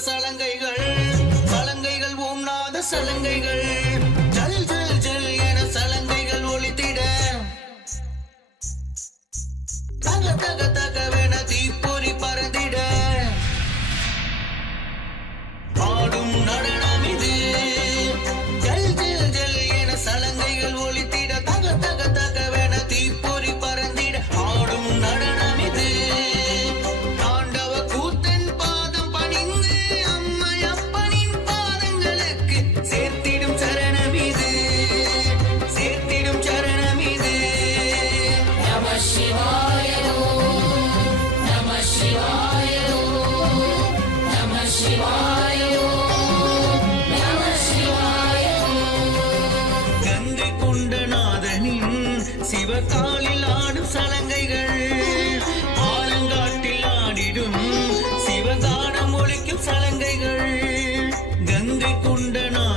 சலங்கைகள் சலங்கைகள் ஓம் நாத சலங்கைகள் ஜல் ஜல் ஜல் என சலங்கைகள் ஒளித்திட தக தக தகவென தீப்பொறி பறந்திட ஆடும் நடனம் இது ஜல் ஜல் ஜல் என சலங்கைகள் ஒளித்திட தக தக தகவென தீப்பொறி பறந்திட ஆடும் நடனம் இது தாண்டவ கூத்தன் பாதம் பணிந்து அம்மையப்பனின் பாதங்களுக்கு சேர்த்திடும் சரணம் இது சேர்த்திடும் சரணம் இது நம சிவாய நம சிவாய நம சிவாய நம சிவாய கங்கை கொண்ட நாதனின் சிவகாலில் ஆடும் சலங்கைகள்